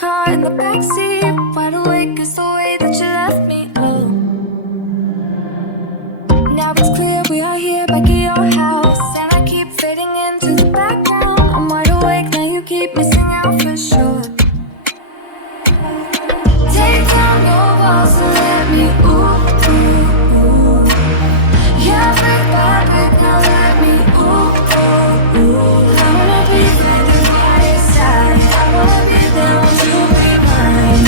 car in the backseat. Wide awake is the way that you left me. Oh, now it's clear we are here back at your house, and I keep fading into the background. I'm wide awake now, you keep missing out for sure. Take down your walls and let me ooh, ooh, ooh. Yeah, brick by brick, now let me ooh, ooh, ooh. I wanna be there by your side. I wanna be there when you be mine.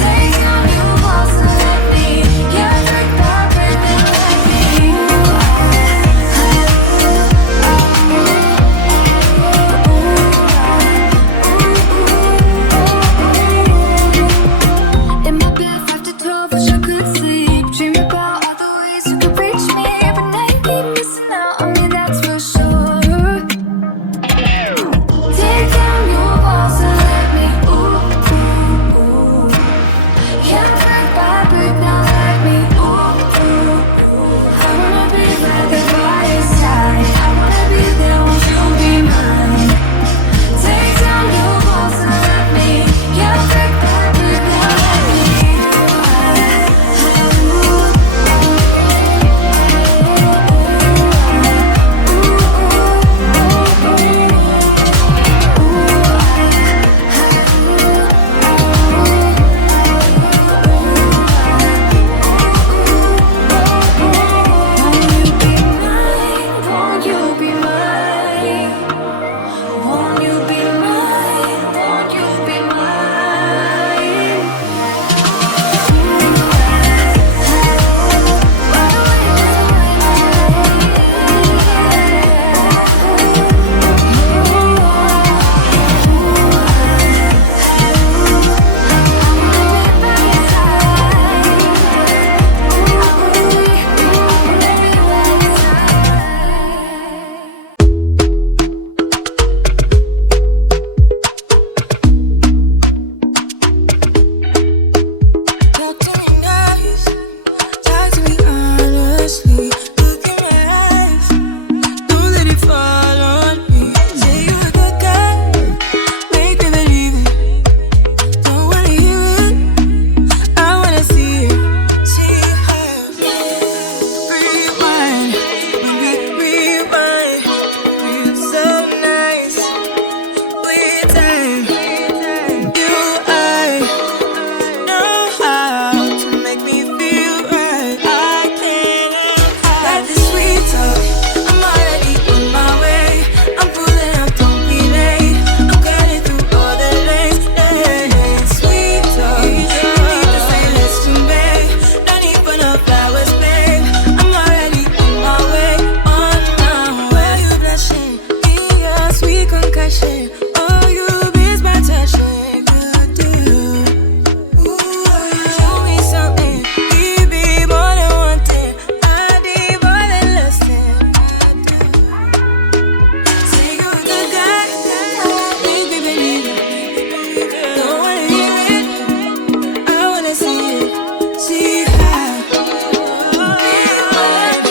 Take down your walls and let me, yeah, brick by brick, now let me ooh, in my bed 5 to 12, wish I could sleep. Dream about all the ways you could reach me, but now you keep missing out on me, that's for sure. Take down your walls and let me ooh, ooh, ooh. Yeah, brick by brick, now let me ooh, ooh, ooh. I wanna be right there by your side. I wanna be there when you be mine. Take down your walls and let me, yeah, brick by brick, now let me won't you be mine? Won't you be mine? Won't you be mine? Talk to me nice, talk to me honestly. Look in my eyes, don't let it fall on me. Say you're a good guy, make me believe it. Don't wanna hear it, I wanna see it. See how rewind, rewind. We're so nice, with time. You, I know how to make me feel right. I can't hide this sweet talk. I'm already on my way. I'm pulling up, don't be late. I'm cutting through all the lanes. Sweet talk. No need to say let's do, babe. No need for no flowers, babe. I'm already on my way. On my way. You blushing, be a sweet concussion. Oh, you miss my touching. Good dude. Show me something, give me more than one thing. I need more than less than I do. Say you're a good guy, make me believe it. Don't wanna hear it, I wanna see it. See how rewind,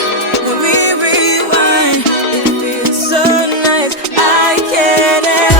when we rewind, it feels so nice. I can't help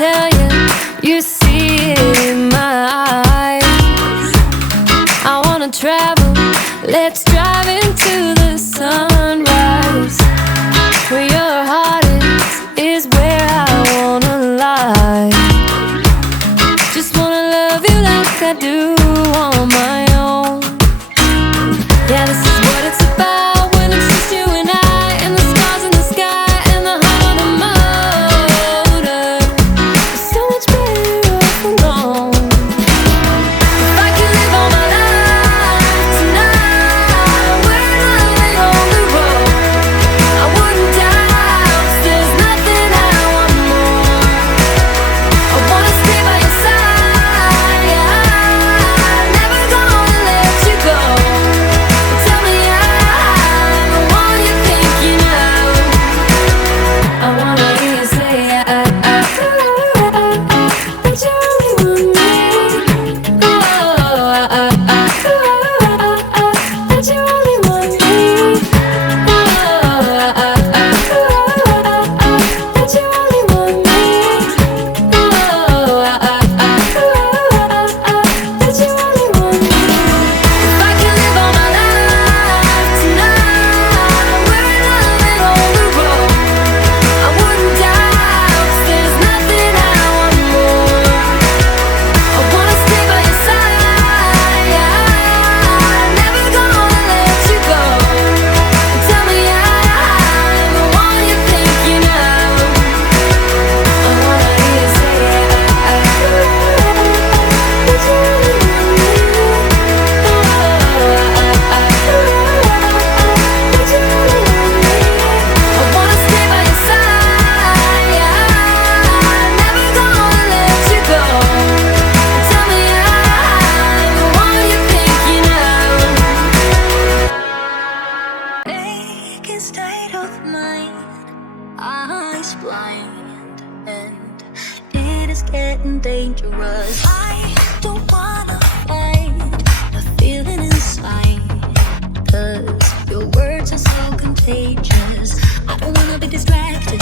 tell you, you see it in my eyes. I wanna travel, let's drive into the sunrise. Where your heart is where I wanna lie. Just wanna love you like I do on my own. Yeah, this is what it's about when it's just you and I, and the stars in the sky and the heart on the motor. It's so much better off alone. If I could live all my life tonight, we're living on the road. I wouldn't die, 'cause there's nothing I want more. I wanna stay by your side, yeah, never gonna let you go. Tell me I'm the one you're thinking of. I wanna hear you say that you only want me. Oh, that you only want me. Oh, that you only want me. Oh, that you only want me. If I could live all my life tonight, we're living on the road. I wouldn't die, 'cause there's nothing I want more. I wanna stay by your side, yeah, never gonna let you go. Tell me I'm the one you're thinking of. I wanna hear you say that you only want me. I wanna stay by your side, yeah, never gonna let you go. Tell me I'm the one you're thinking of. Aching state of mind, eyes blind, and it is getting dangerous. I don't wanna fight the feeling inside, 'cause your words are so contagious. I don't wanna be distracted.